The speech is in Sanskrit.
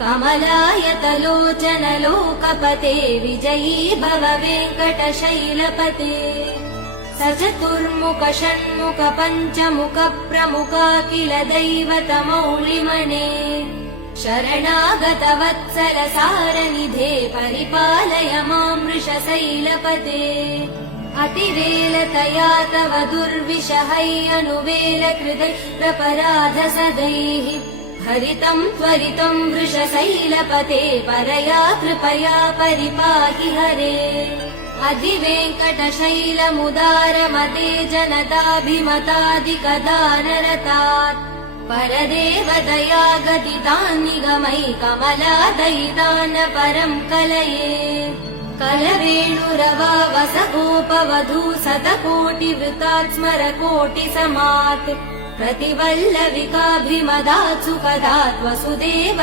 कमलायतलोचन लोकपते विजयी भव वेङ्कटशैलपते सचतुर्मुख षण्मुख पञ्चमुख प्रमुखाखिल दैवतमौलिमने शरणागत वत्सल सारनिधे परिपालय मां वृषशैलपते अतिवेलतया तव दुर्विषहैरनुवेल कृदै प्रपराध सदैः हरितं त्वरितं वृषशैलपते परया कृपया परिपाहि हरे अधिवेङ्कटशैलमुदारमते जनताभिमतादिकदानरतात् परदेवदया गदितान् निगमै कमलादयितान् परं कलये कलवेणुरवा वसगोपवधू शतकोटिवृतात् स्मरकोटिसमात् प्रतिवल्लविकाभिमदात् सुखदात् वसुदेव